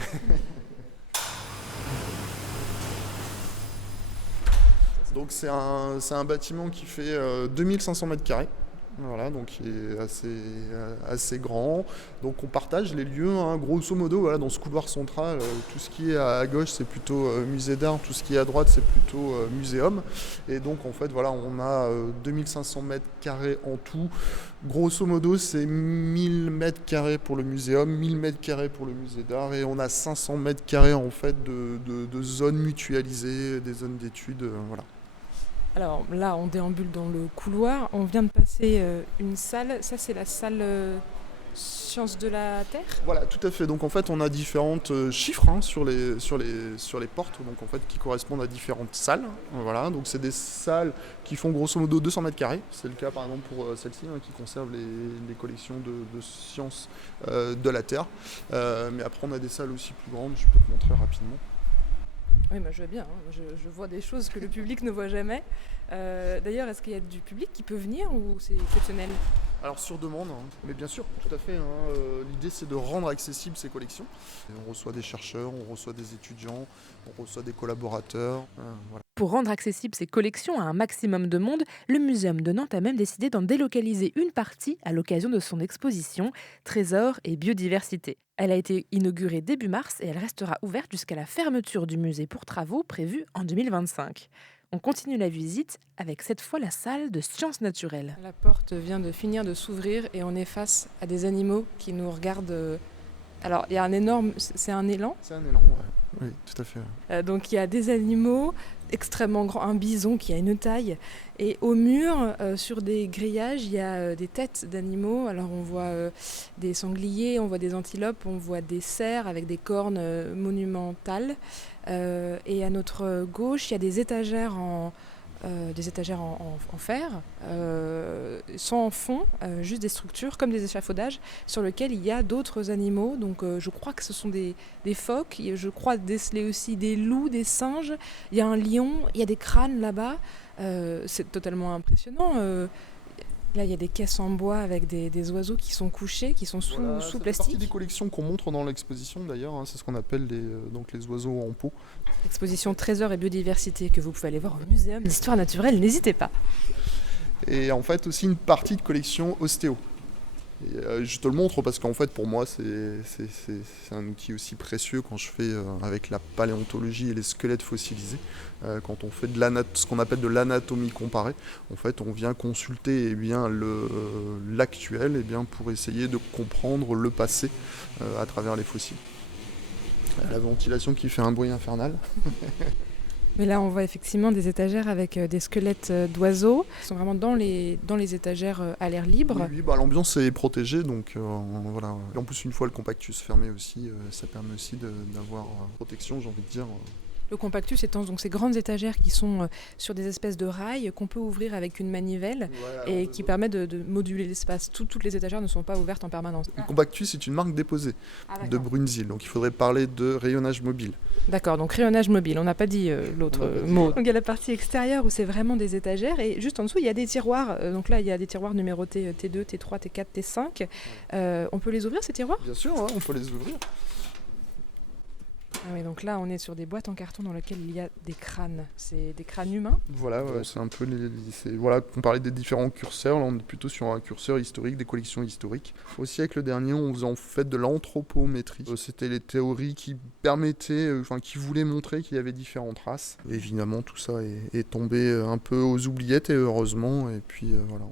Donc c'est un bâtiment qui fait 2500 mètres carrés. Voilà, donc qui est assez grand. Donc on partage les lieux, hein, grosso modo, voilà, dans ce couloir central, tout ce qui est à gauche c'est plutôt musée d'art, tout ce qui est à droite c'est plutôt muséum. Et donc en fait voilà, on a 2500 mètres carrés en tout. Grosso modo c'est 1000 mètres carrés pour le muséum, 1000 mètres carrés pour le musée d'art, et on a 500 mètres carrés en fait de zones mutualisées, des zones d'études, voilà. Alors là, on déambule dans le couloir. On vient de passer une salle. Ça, c'est la salle Sciences de la Terre ? Voilà, tout à fait. Donc en fait, on a différentes chiffres hein, sur les portes, donc en fait qui correspondent à différentes salles. Voilà, donc c'est des salles qui font grosso modo 200 mètres carrés. C'est le cas par exemple pour celle-ci hein, qui conserve les collections de sciences de la Terre. Mais après, on a des salles aussi plus grandes. Je peux te montrer rapidement. Oui, je vois bien, hein. Je vois des choses que le public ne voit jamais. D'ailleurs, est-ce qu'il y a du public qui peut venir ou c'est exceptionnel ? Alors sur demande, hein. Mais bien sûr, tout à fait. Hein. L'idée c'est de rendre accessibles ces collections. Et on reçoit des chercheurs, on reçoit des étudiants, on reçoit des collaborateurs. Voilà. Pour rendre accessibles ces collections à un maximum de monde, le Muséum de Nantes a même décidé d'en délocaliser une partie à l'occasion de son exposition Trésors et biodiversité. Elle a été inaugurée début mars et elle restera ouverte jusqu'à la fermeture du musée pour travaux prévue en 2025. On continue la visite avec cette fois la salle de sciences naturelles. La porte vient de finir de s'ouvrir et on est face à des animaux qui nous regardent. Alors, il y a un énorme... C'est un élan ? C'est un élan, ouais. Oui, tout à fait. Donc, il y a des animaux extrêmement grands, un bison qui a une taille. Et au mur, sur des grillages, il y a des têtes d'animaux. Alors, on voit des sangliers, on voit des antilopes, on voit des cerfs avec des cornes monumentales. Et à notre gauche, il y a des étagères en fer, sans fond, juste des structures comme des échafaudages sur lesquels il y a d'autres animaux. Donc je crois que ce sont des phoques, je crois déceler aussi des loups, des singes, il y a un lion, il y a des crânes là-bas. C'est totalement impressionnant. Là, il y a des caisses en bois avec des oiseaux qui sont couchés, qui sont sous ça fait plastique. partie des collections qu'on montre dans l'exposition d'ailleurs, hein, c'est ce qu'on appelle les oiseaux en pot. Exposition Trésors et biodiversité que vous pouvez aller voir au Muséum d'Histoire Naturelle, n'hésitez pas. Et en fait aussi une partie de collection ostéo. Et je te le montre parce qu'en fait pour moi c'est un outil aussi précieux quand je fais avec la paléontologie et les squelettes fossilisés. Quand on fait ce qu'on appelle de l'anatomie comparée, en fait on vient consulter l'actuel pour essayer de comprendre le passé à travers les fossiles. La ventilation qui fait un bruit infernal. Mais là, on voit effectivement des étagères avec des squelettes d'oiseaux qui sont vraiment dans les étagères à l'air libre. Oui, l'ambiance est protégée, donc voilà. Et en plus, une fois le compactus fermé aussi, ça permet aussi d'avoir protection, j'ai envie de dire. Le compactus étant donc ces grandes étagères qui sont sur des espèces de rails qu'on peut ouvrir avec une manivelle et qui permet de moduler l'espace. Toutes les étagères ne sont pas ouvertes en permanence. Le compactus est une marque déposée de Brunzil, donc il faudrait parler de rayonnage mobile. D'accord, donc rayonnage mobile, on n'a pas dit l'autre mot. Donc il y a la partie extérieure où c'est vraiment des étagères et juste en dessous il y a des tiroirs. Donc là il y a des tiroirs numérotés T2, T3, T4, T5. On peut les ouvrir ces tiroirs ? Bien sûr, on peut les ouvrir. Ah oui, donc là, on est sur des boîtes en carton dans lesquelles il y a des crânes. C'est des crânes humains. Voilà, c'est un peu voilà, on parlait des différents curseurs. Là, on est plutôt sur un curseur historique, des collections historiques. Au siècle dernier, on faisait en fait de l'anthropométrie. C'était les théories qui permettaient, qui voulaient montrer qu'il y avait différentes races. Et évidemment, tout ça est tombé un peu aux oubliettes, et heureusement. Et puis voilà.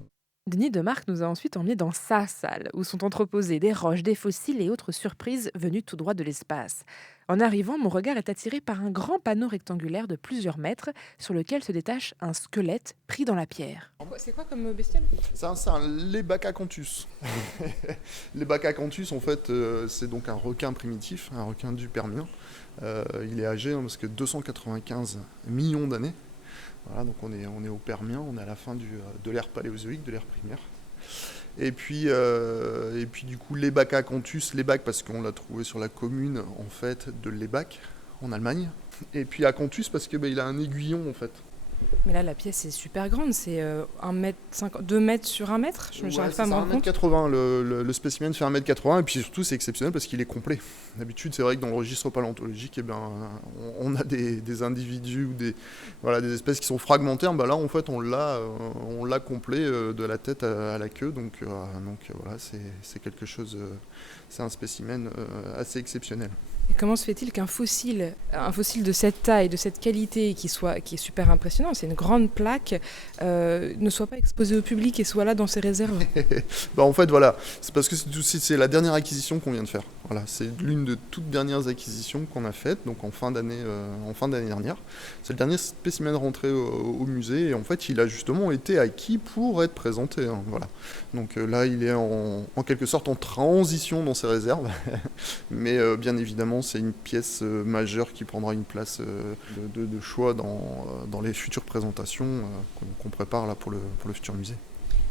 Denis Demarque nous a ensuite emmenés dans sa salle, où sont entreposées des roches, des fossiles et autres surprises venues tout droit de l'espace. En arrivant, mon regard est attiré par un grand panneau rectangulaire de plusieurs mètres, sur lequel se détache un squelette pris dans la pierre. C'est quoi comme bestiole ? C'est un Lebacacanthus. Lebacacanthus, en fait, c'est donc un requin primitif, un requin du Permien. Il est âgé parce que 295 millions d'années. Voilà, donc on est au Permien, on est à la fin de l'ère paléozoïque, de l'ère primaire. Et puis du coup, Lebacacanthus, Lebac parce qu'on l'a trouvé sur la commune en fait de Lebach en Allemagne. Et puis Acanthus parce que il a un aiguillon en fait. Mais là, la pièce est super grande, c'est 2 mètres sur 1 mètre. Je n'arrive pas à me rendre compte. 1m80, le spécimen fait 1m80, et puis surtout c'est exceptionnel parce qu'il est complet. D'habitude, c'est vrai que dans le registre paléontologique, on a des individus ou des espèces qui sont fragmentaires. Là, en fait, on l'a complet de la tête à la queue, donc voilà, c'est quelque chose, c'est un spécimen assez exceptionnel. Et comment se fait-il qu'un fossile de cette taille, de cette qualité, qui est super impressionnant, c'est une grande plaque, ne soit pas exposé au public et soit là dans ses réserves ? En fait, voilà, c'est parce que c'est la dernière acquisition qu'on vient de faire. Voilà, c'est l'une de toutes dernières acquisitions qu'on a faites, donc en fin d'année dernière. C'est le dernier spécimen rentré au musée, et en fait, il a justement été acquis pour être présenté. Voilà. Donc là, il est en quelque sorte en transition dans ses réserves, mais bien évidemment, c'est une pièce majeure qui prendra une place de choix dans les futures présentations qu'on prépare là pour le futur musée.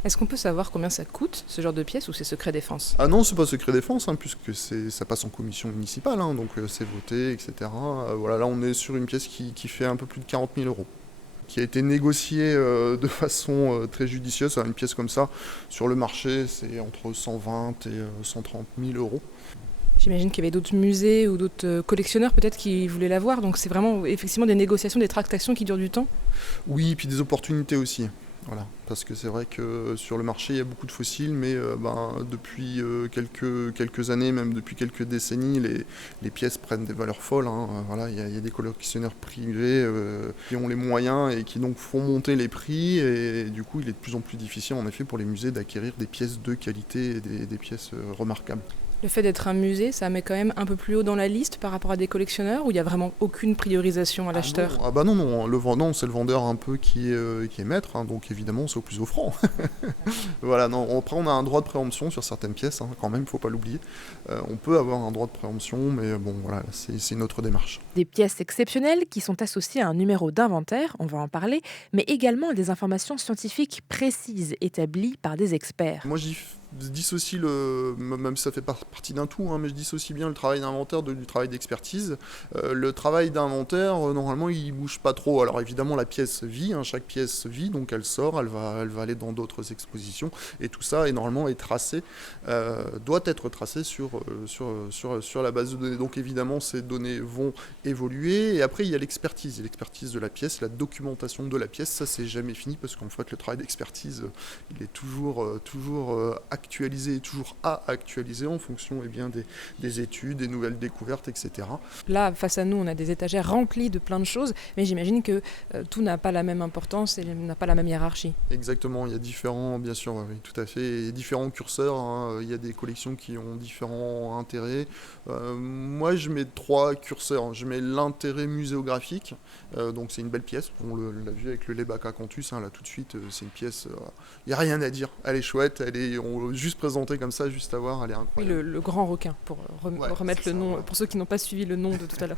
Est-ce qu'on peut savoir combien ça coûte, ce genre de pièce, ou c'est secret défense ? Ah non, c'est pas secret défense, puisque ça passe en commission municipale, donc c'est voté, etc. Voilà, là on est sur une pièce qui fait un peu plus de 40 000 €, qui a été négociée de façon très judicieuse. Une pièce comme ça, sur le marché, c'est entre 120 et 130 000 €. J'imagine qu'il y avait d'autres musées ou d'autres collectionneurs peut-être qui voulaient la voir, donc c'est vraiment effectivement des négociations, des tractations qui durent du temps ? Oui, et puis des opportunités aussi. Voilà, parce que c'est vrai que sur le marché, il y a beaucoup de fossiles, mais depuis quelques années, même depuis quelques décennies, les pièces prennent des valeurs folles. Voilà, il y a des collectionneurs privés qui ont les moyens et qui donc font monter les prix, et du coup, il est de plus en plus difficile, en effet, pour les musées d'acquérir des pièces de qualité et des pièces remarquables. Le fait d'être un musée, ça met quand même un peu plus haut dans la liste par rapport à des collectionneurs, ou il n'y a vraiment aucune priorisation à l'acheteur ? Non, c'est le vendeur un peu qui est maître, donc évidemment c'est au plus offrant. Voilà, non, après on a un droit de préemption sur certaines pièces, quand même, il ne faut pas l'oublier. On peut avoir un droit de préemption, mais bon, voilà, c'est une autre démarche. Des pièces exceptionnelles qui sont associées à un numéro d'inventaire, on va en parler, mais également à des informations scientifiques précises établies par des experts. Moi, je dissocie même si ça fait partie d'un tout, mais je dissocie bien le travail d'inventaire du travail d'expertise. Le travail d'inventaire, normalement, il bouge pas trop. Alors évidemment, la pièce vit, chaque pièce vit, donc elle sort, elle va aller dans d'autres expositions, et tout ça, normalement, est tracé, doit être tracé sur la base de données. Donc évidemment, ces données vont évoluer, et après, il y a l'expertise de la pièce, la documentation de la pièce. Ça, c'est jamais fini, parce qu'en fait, le travail d'expertise, il est toujours actuel. actualisé et toujours à actualiser en fonction des études, des nouvelles découvertes, etc. Là, face à nous, on a des étagères remplies de plein de choses, mais j'imagine que tout n'a pas la même importance et n'a pas la même hiérarchie. Exactement, il y a différents, bien sûr, oui, tout à fait, et différents curseurs, hein. Il y a des collections qui ont différents intérêts. Moi, je mets 3 curseurs. Je mets l'intérêt muséographique, donc c'est une belle pièce, on l'a vu avec le Lebaka Cantus, hein, là tout de suite, c'est une pièce, il n'y a rien à dire, elle est chouette, on juste présentée comme ça, juste à voir, elle est Oui, incroyable. le grand requin, pour remettre le nom, pour ceux qui n'ont pas suivi le nom de tout à l'heure.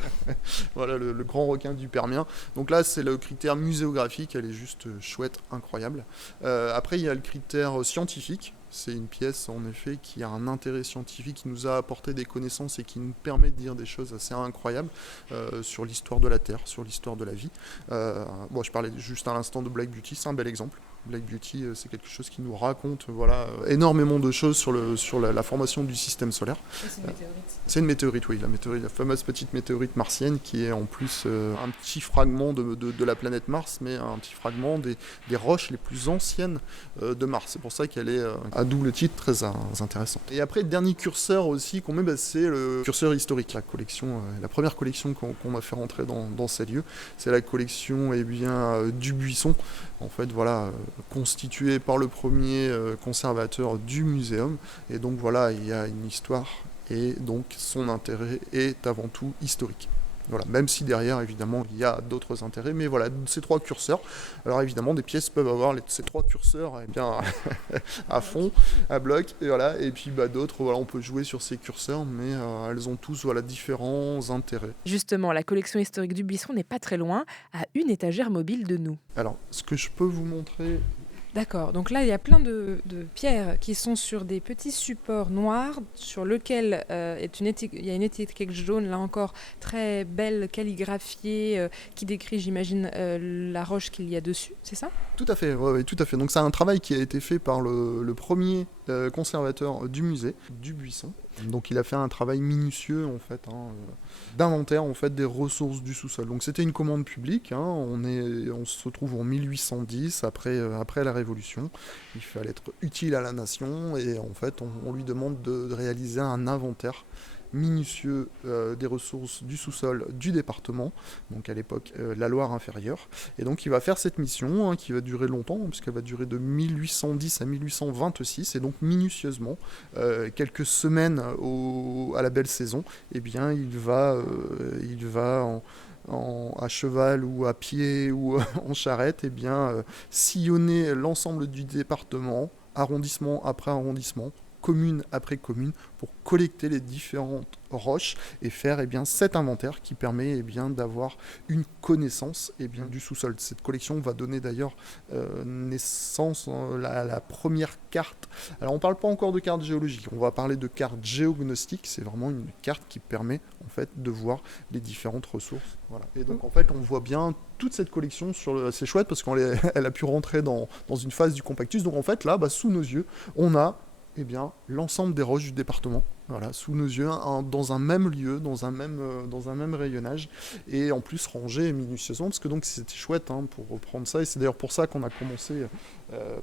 Voilà, le grand requin du Permien. Donc là, c'est le critère muséographique, elle est juste chouette, incroyable. Après, il y a le critère scientifique. C'est une pièce, en effet, qui a un intérêt scientifique, qui nous a apporté des connaissances et qui nous permet de dire des choses assez incroyables sur l'histoire de la Terre, sur l'histoire de la vie. Je parlais juste à l'instant de Black Beauty, c'est un bel exemple. Black Beauty, c'est quelque chose qui nous raconte énormément de choses sur la formation du système solaire. C'est une météorite. C'est une météorite, oui, la fameuse petite météorite martienne qui est en plus un petit fragment de la planète Mars, mais un petit fragment des roches les plus anciennes de Mars. C'est pour ça qu'elle est à double titre très intéressante. Et après, le dernier curseur aussi qu'on met, c'est le curseur historique. La première collection qu'on a fait rentrer dans ces lieux, c'est la collection du Buisson, en fait, constituée par le premier conservateur du muséum. Et donc voilà, il y a une histoire. Et donc son intérêt est avant tout historique. Voilà, même si derrière, évidemment, il y a d'autres intérêts, mais voilà, ces 3 curseurs. Alors évidemment, des pièces peuvent avoir ces 3 curseurs à fond, à bloc, et voilà. Et puis d'autres, on peut jouer sur ces curseurs, mais elles ont tous différents intérêts. Justement, la collection historique du Buisson n'est pas très loin, à une étagère mobile de nous. Alors, ce que je peux vous montrer... D'accord, donc là il y a plein de pierres qui sont sur des petits supports noirs sur lequel il y a une étiquette jaune, là encore très belle, calligraphiée, qui décrit, j'imagine, la roche qu'il y a dessus, c'est ça ? Tout à fait, ouais, tout à fait. Donc c'est un travail qui a été fait par le premier conservateur du musée, du Buisson. Donc il a fait un travail minutieux en fait, d'inventaire en fait des ressources du sous-sol. Donc c'était une commande publique, on se trouve en 1810 après la Révolution. Il fallait être utile à la nation et en fait on lui demande de réaliser un inventaire minutieux des ressources du sous-sol du département, donc à l'époque la Loire inférieure. Et donc il va faire cette mission qui va durer longtemps, puisqu'elle va durer de 1810 à 1826, et donc minutieusement, quelques semaines à la belle saison, il va à cheval ou à pied ou en charrette, sillonner l'ensemble du département, arrondissement après arrondissement, commune après commune, pour collecter les différentes roches et faire cet inventaire qui permet d'avoir une connaissance du sous-sol. Cette collection va donner d'ailleurs naissance à la première carte. Alors on ne parle pas encore de carte géologique, on va parler de carte géognostique. C'est vraiment une carte qui permet en fait de voir les différentes ressources. Voilà. Et donc en fait on voit bien toute cette collection c'est chouette parce qu'elle a pu rentrer dans une phase du compactus. Donc en fait là, sous nos yeux, on a l'ensemble des roches du département, sous nos yeux, dans un même lieu, dans un même rayonnage, et en plus rangé minutieusement, parce que donc c'était chouette pour reprendre ça, et c'est d'ailleurs pour ça qu'on a commencé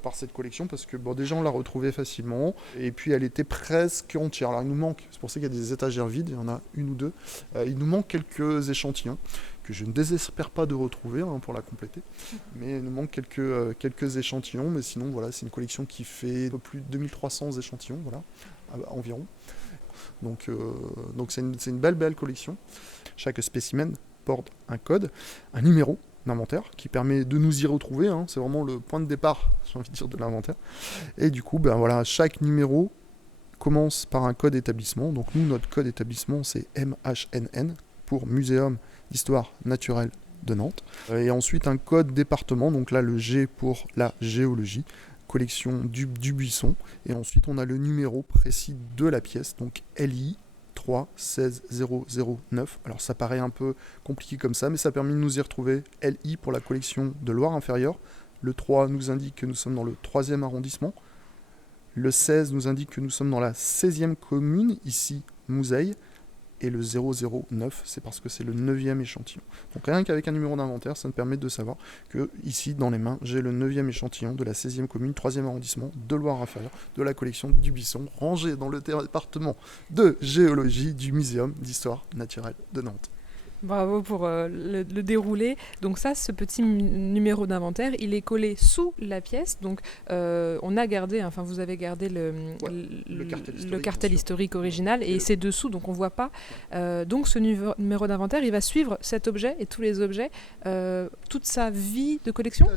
par cette collection, parce que déjà on l'a retrouvée facilement, et puis elle était presque entière. Alors il nous manque, c'est pour ça qu'il y a des étagères vides, il y en a une ou deux, il nous manque quelques échantillons, que je ne désespère pas de retrouver pour la compléter, mais il nous manque quelques échantillons, mais sinon c'est une collection qui fait un peu plus de 2300 échantillons, environ. Donc c'est une belle collection. Chaque spécimen porte un code, un numéro d'inventaire qui permet de nous y retrouver, c'est vraiment le point de départ, j'ai envie de dire, de l'inventaire. Et du coup, chaque numéro commence par un code établissement. Donc nous, notre code établissement, c'est MHNN pour Muséum d'Histoire Naturelle de Nantes. Et ensuite un code département, donc là le G pour la géologie, collection du Buisson. Et ensuite on a le numéro précis de la pièce, donc LI 316009. Alors ça paraît un peu compliqué comme ça, mais ça permet de nous y retrouver. LI pour la collection de Loire inférieure. Le 3 nous indique que nous sommes dans le 3e arrondissement. Le 16 nous indique que nous sommes dans la 16e commune, ici Mouzeil. et le 009, c'est parce que c'est le 9e échantillon. Donc rien qu'avec un numéro d'inventaire, ça me permet de savoir que ici, dans les mains, j'ai le 9e échantillon de la 16e commune, 3e arrondissement de Loire-Inférieure, de la collection du Buisson, rangé dans le département de géologie du Muséum d'histoire naturelle de Nantes. Bravo pour le déroulé. Donc ça, ce petit numéro d'inventaire, il est collé sous la pièce. Donc on a gardé, enfin vous avez gardé le cartel historique original et c'est dessous, donc on ne voit pas. Donc ce numéro d'inventaire, il va suivre cet objet et tous les objets, toute sa vie de collection.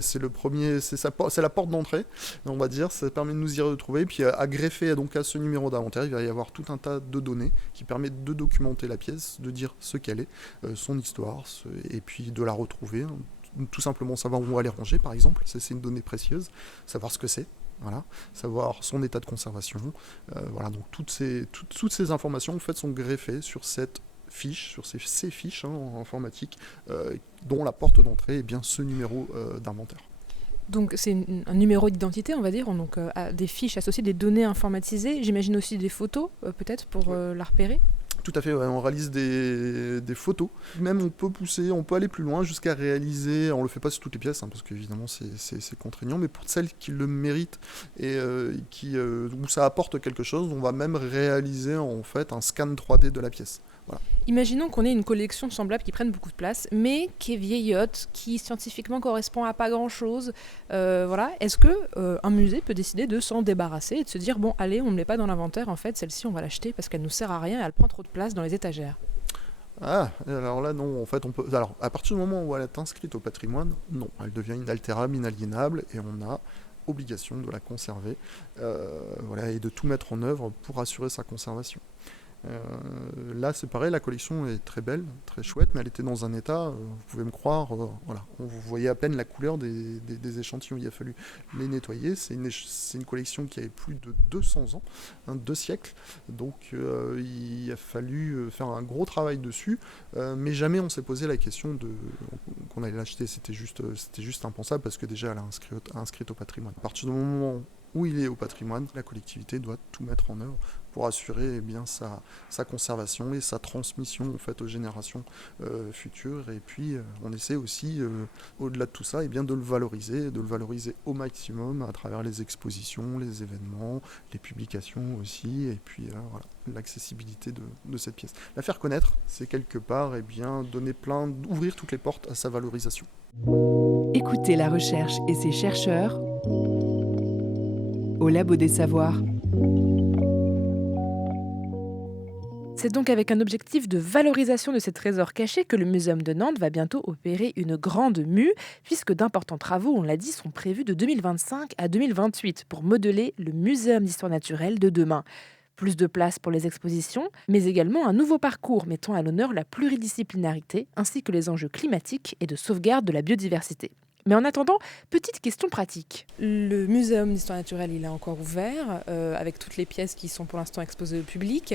C'est le premier, c'est la porte d'entrée, on va dire. Ça permet de nous y retrouver. Puis à greffer donc à ce numéro d'inventaire, il va y avoir tout un tas de données qui permettent de documenter la pièce, de dire ce qu'elle est. Son histoire, et puis de la retrouver, tout simplement savoir où elle est rangée par exemple, c'est une donnée précieuse, savoir ce que c'est, voilà, savoir son état de conservation, voilà, donc toutes ces informations en fait sont greffées sur cette fiche, sur ces fiches en informatique, dont la porte d'entrée est bien ce numéro d'inventaire. Donc c'est un numéro d'identité, on va dire, donc des fiches associées, des données informatisées, j'imagine aussi des photos peut-être pour la repérer. Tout à fait, ouais. On réalise des photos. Même on peut pousser, on peut aller plus loin jusqu'à réaliser, on le fait pas sur toutes les pièces, parce qu'évidemment c'est contraignant, mais pour celles qui le méritent et où ça apporte quelque chose, on va même réaliser en fait un scan 3D de la pièce. Voilà. Imaginons qu'on ait une collection semblable qui prenne beaucoup de place, mais qui est vieillotte, qui scientifiquement correspond à pas grand-chose. Voilà. Est-ce que un musée peut décider de s'en débarrasser et de se dire bon, allez, on ne met pas dans l'inventaire, en fait, celle-ci, on va l'acheter parce qu'elle nous sert à rien et elle prend trop de place dans les étagères. Ah, alors là non, en fait on peut. Alors à partir du moment où elle est inscrite au patrimoine, non, elle devient inaltérable, inaliénable, et on a obligation de la conserver, voilà, et de tout mettre en œuvre pour assurer sa conservation. Là c'est pareil, la collection est très belle, très chouette, mais elle était dans un état, vous pouvez me croire, voilà, vous voyez à peine la couleur des échantillons, il a fallu les nettoyer. C'est une collection qui avait plus de 200 ans, 2 siècles, donc il a fallu faire un gros travail dessus, mais jamais on s'est posé la question qu'on allait l'acheter, c'était juste impensable, parce que déjà elle est inscrite au patrimoine. À partir du moment où il est au patrimoine, la collectivité doit tout mettre en œuvre pour assurer bien sa conservation et sa transmission en fait aux générations futures. Et puis on essaie aussi, au-delà de tout ça, bien de le valoriser au maximum à travers les expositions, les événements, les publications aussi, et puis voilà, l'accessibilité de cette pièce. La faire connaître, c'est quelque part bien ouvrir toutes les portes à sa valorisation. Écoutez la recherche et ses chercheurs au Labo des Savoirs. C'est donc avec un objectif de valorisation de ces trésors cachés que le Muséum de Nantes va bientôt opérer une grande mue, puisque d'importants travaux, on l'a dit, sont prévus de 2025 à 2028 pour modeler le Muséum d'histoire naturelle de demain. Plus de place pour les expositions, mais également un nouveau parcours mettant à l'honneur la pluridisciplinarité ainsi que les enjeux climatiques et de sauvegarde de la biodiversité. Mais en attendant, petite question pratique. Le Muséum d'histoire naturelle, il est encore ouvert, avec toutes les pièces qui sont pour l'instant exposées au public.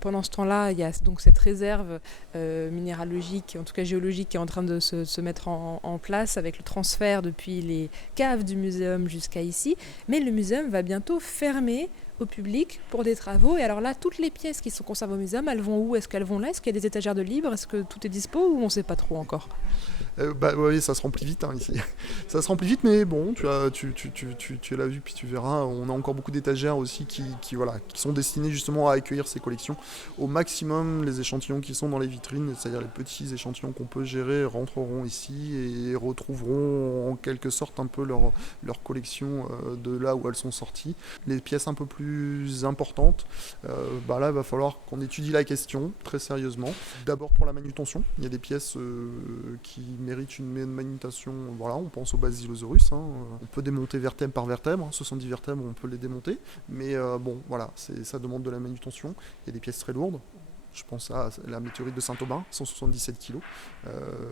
Pendant ce temps-là, il y a donc cette réserve minéralogique, en tout cas géologique, qui est en train de se mettre en place avec le transfert depuis les caves du muséum jusqu'à ici. Mais le muséum va bientôt fermer au public pour des travaux. Et alors là, toutes les pièces qui sont conservées au muséum, elles vont où ? Est-ce qu'elles vont là ? Est-ce qu'il y a des étagères de libre ? Est-ce que tout est dispo ou on ne sait pas trop encore ? Oui, ça se remplit vite ici. Ça se remplit vite, mais bon, tu l'as vu, puis tu verras, on a encore beaucoup d'étagères aussi qui sont destinées justement à accueillir ces collections. Au maximum, les échantillons qui sont dans les vitrines, c'est-à-dire les petits échantillons qu'on peut gérer, rentreront ici et retrouveront en quelque sorte un peu leur collection de là où elles sont sorties. Les pièces un peu plus importantes, là, il va falloir qu'on étudie la question très sérieusement. D'abord pour la manutention, il y a des pièces qui méritent une manutention, voilà, on pense au Basilosaurus, on peut démonter vertèbre par vertèbre, 70 vertèbres on peut les démonter, mais voilà, ça demande de la manutention, il y a des pièces très lourdes, je pense à la météorite de Saint-Aubin, 177 kg,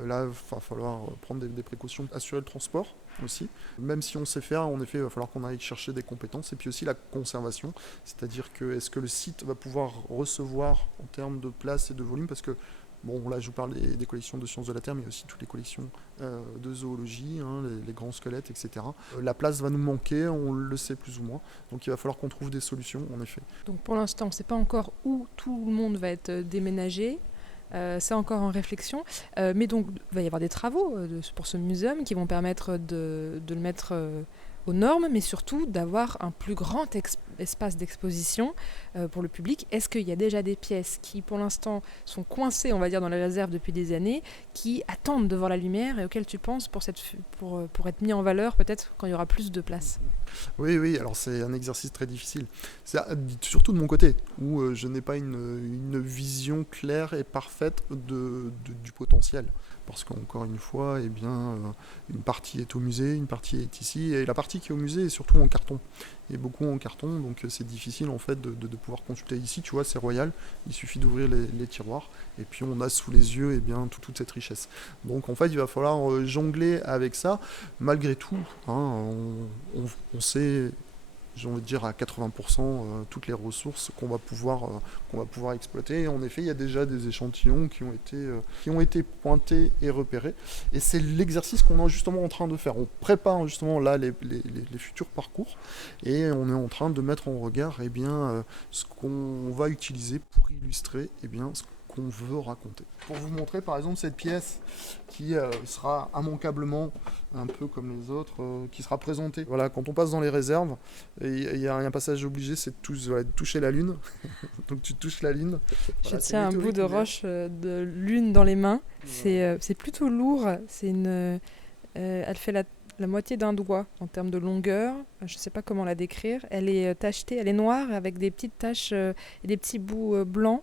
là il va falloir prendre des précautions, assurer le transport aussi, même si on sait faire, en effet il va falloir qu'on aille chercher des compétences, et puis aussi la conservation, c'est-à-dire que est-ce que le site va pouvoir recevoir en termes de place et de volume, parce que Bon, là, je vous parle des collections de sciences de la Terre, mais aussi toutes les collections de zoologie, hein, les grands squelettes, etc. La place va nous manquer, on le sait plus ou moins. Donc il va falloir qu'on trouve des solutions, en effet. Donc pour l'instant, on ne sait pas encore où tout le monde va être déménagé. C'est encore en réflexion. Mais donc, il va y avoir des travaux pour ce muséum qui vont permettre de le mettre aux normes, mais surtout d'avoir un plus grand espace d'exposition pour le public. Est-ce qu'il y a déjà des pièces qui, pour l'instant, sont coincées, on va dire, dans les réserves depuis des années, qui attendent de voir la lumière et auxquelles tu penses pour être mis en valeur, peut-être, quand il y aura plus de place? Oui, alors c'est un exercice très difficile. C'est, surtout de mon côté, où je n'ai pas une vision claire et parfaite du potentiel. Parce qu'encore une fois, eh bien, une partie est au musée, une partie est ici, et la partie qui est au musée est surtout en carton. Et beaucoup en carton, donc c'est difficile en fait de pouvoir consulter. Ici, tu vois, c'est royal, il suffit d'ouvrir les tiroirs, et puis on a sous les yeux toute cette richesse. Donc en fait, il va falloir jongler avec ça. Malgré tout, hein, on sait, j'ai envie de dire à 80% toutes les ressources qu'on va pouvoir exploiter. Et en effet, il y a déjà des échantillons qui ont été pointés et repérés. Et c'est l'exercice qu'on est justement en train de faire. On prépare justement là les futurs parcours et on est en train de mettre en regard ce qu'on va utiliser pour illustrer ce qu'on veut raconter. Pour vous montrer par exemple cette pièce qui sera immanquablement un peu comme les autres, qui sera présentée. Voilà, quand on passe dans les réserves, il y a un passage obligé, c'est de toucher la lune. Donc tu touches la lune. Je tiens un bout de roche de lune dans les mains. C'est plutôt lourd. Elle fait la moitié d'un doigt en termes de longueur. Je ne sais pas comment la décrire. Elle est tachetée, elle est noire avec des petites taches et des petits bouts blancs.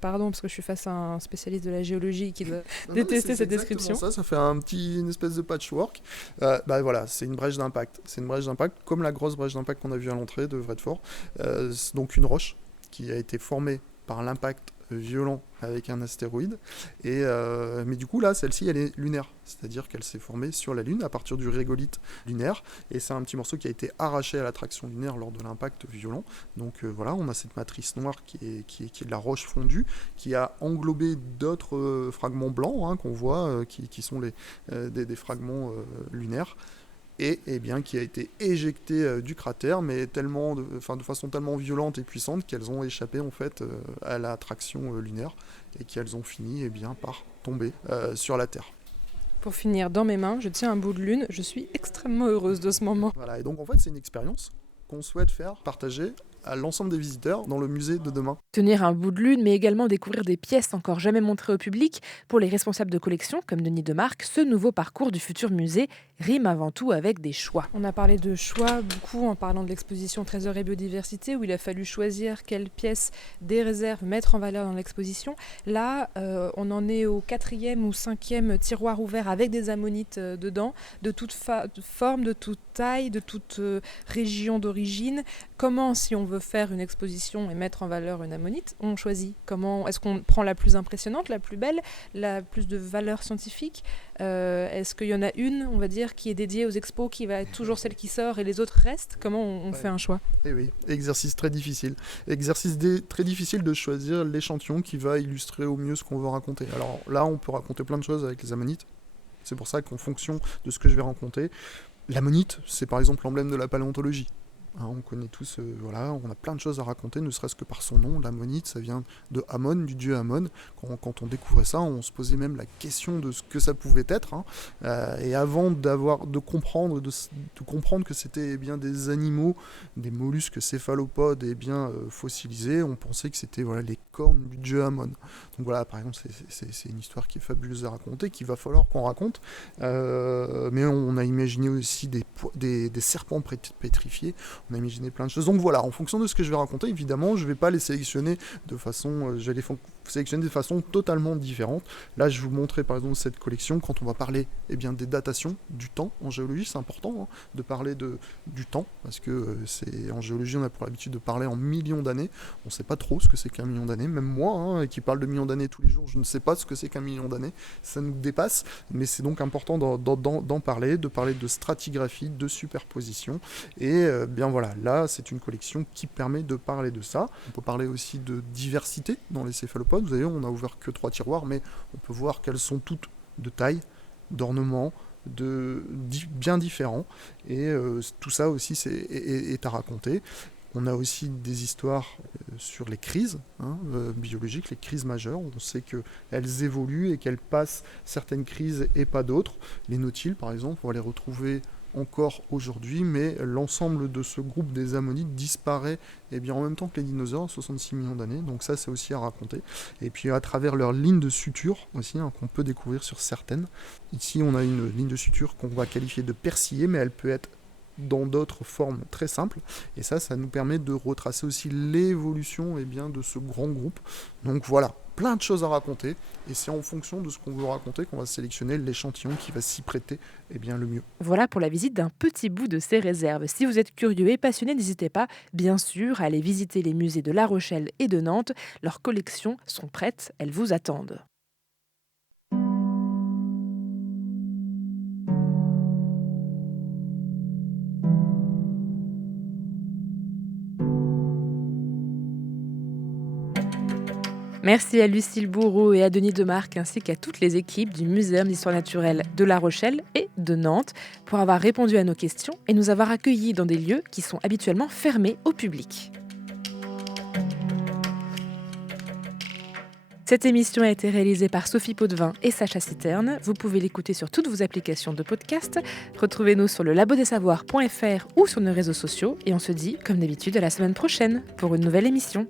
Pardon, parce que je suis face à un spécialiste de la géologie qui doit détester cette description. Ça fait une espèce de patchwork. Voilà, c'est une brèche d'impact. C'est une brèche d'impact comme la grosse brèche d'impact qu'on a vue à l'entrée de Vredefort. Donc une roche qui a été formée par l'impact violent avec un astéroïde, mais du coup là celle-ci elle est lunaire, c'est-à-dire qu'elle s'est formée sur la Lune à partir du régolithe lunaire, et c'est un petit morceau qui a été arraché à l'attraction lunaire lors de l'impact violent. Donc voilà, on a cette matrice noire qui est de la roche fondue, qui a englobé d'autres fragments blancs qu'on voit, qui sont des fragments lunaires, et qui a été éjectée du cratère, mais de façon tellement violente et puissante qu'elles ont échappé en fait à l'attraction lunaire et qu'elles ont fini par tomber sur la Terre. Pour finir, dans mes mains, je tiens un bout de lune. Je suis extrêmement heureuse de ce moment. Voilà, et donc en fait c'est une expérience qu'on souhaite faire partager à l'ensemble des visiteurs dans le musée de demain. Tenir un bout de lune, mais également découvrir des pièces encore jamais montrées au public. Pour les responsables de collection, comme Denis Demarque, ce nouveau parcours du futur musée rime avant tout avec des choix. On a parlé de choix beaucoup en parlant de l'exposition Trésors et biodiversité, où il a fallu choisir quelles pièces des réserves mettre en valeur dans l'exposition. Là, on en est au 4e ou 5e tiroir ouvert avec des ammonites dedans, de toute forme, de toute taille, de toute région d'origine. Comment, si on veut faire une exposition et mettre en valeur une ammonite, on choisit? Comment est-ce qu'on prend la plus impressionnante, la plus belle, la plus de valeur scientifique? Est-ce qu'il y en a une, on va dire, qui est dédiée aux expos, qui va être toujours celle qui sort et les autres restent? Comment on fait un choix? Eh oui, exercice très difficile. Très difficile de choisir l'échantillon qui va illustrer au mieux ce qu'on veut raconter. Alors là, on peut raconter plein de choses avec les ammonites. C'est pour ça qu'en fonction de ce que je vais raconter, l'ammonite, c'est par exemple l'emblème de la paléontologie. On connaît tous, on a plein de choses à raconter, ne serait-ce que par son nom. L'ammonite, ça vient de Amon, du dieu Amon. Quand on découvrait ça, on se posait même la question de ce que ça pouvait être. Et avant de comprendre que c'était des animaux, des mollusques céphalopodes fossilisés, on pensait que c'était les cornes du dieu Amon. Donc voilà, par exemple, c'est une histoire qui est fabuleuse à raconter, qu'il va falloir qu'on raconte. Mais on a imaginé aussi des serpents pétrifiés. On a imaginé plein de choses. Donc voilà, en fonction de ce que je vais raconter, évidemment, je ne vais pas les sélectionner de façon... je vais les sélectionner de façon totalement différente. Là, je vous montrais par exemple cette collection. Quand on va parler des datations du temps en géologie, c'est important de parler du temps, parce que en géologie, on a pour l'habitude de parler en millions d'années. On ne sait pas trop ce que c'est qu'un million d'années. Même moi, qui parle de millions d'années tous les jours, je ne sais pas ce que c'est qu'un million d'années. Ça nous dépasse, mais c'est donc important d'en parler, de parler de stratigraphie, de superposition, et voilà, là c'est une collection qui permet de parler de ça. On peut parler aussi de diversité dans les céphalopodes. Vous savez, on n'a ouvert que 3 tiroirs, mais on peut voir qu'elles sont toutes de taille, d'ornement, bien différents. Et tout ça aussi est à raconter. On a aussi des histoires sur les crises biologiques, les crises majeures. On sait qu'elles évoluent et qu'elles passent certaines crises et pas d'autres. Les nautiles, par exemple, on va les retrouver encore aujourd'hui, mais l'ensemble de ce groupe des ammonites disparaît en même temps que les dinosaures, 66 millions d'années. Donc ça, c'est aussi à raconter. Et puis à travers leur ligne de suture aussi, qu'on peut découvrir sur certaines. Ici, on a une ligne de suture qu'on va qualifier de persillée, mais elle peut être dans d'autres formes très simples, et ça nous permet de retracer aussi l'évolution de ce grand groupe. Donc voilà, plein de choses à raconter, et c'est en fonction de ce qu'on veut raconter qu'on va sélectionner l'échantillon qui va s'y prêter le mieux. Voilà pour la visite d'un petit bout de ces réserves. Si vous êtes curieux et passionné, n'hésitez pas, bien sûr, à aller visiter les musées de La Rochelle et de Nantes. Leurs collections sont prêtes, elles vous attendent. Merci à Lucille Bourreau et à Denis Demarque ainsi qu'à toutes les équipes du Muséum d'Histoire Naturelle de La Rochelle et de Nantes pour avoir répondu à nos questions et nous avoir accueillis dans des lieux qui sont habituellement fermés au public. Cette émission a été réalisée par Sophie Potvin et Sacha Citerne. Vous pouvez l'écouter sur toutes vos applications de podcast. Retrouvez-nous sur le labodesavoirs.fr ou sur nos réseaux sociaux et on se dit, comme d'habitude, à la semaine prochaine pour une nouvelle émission.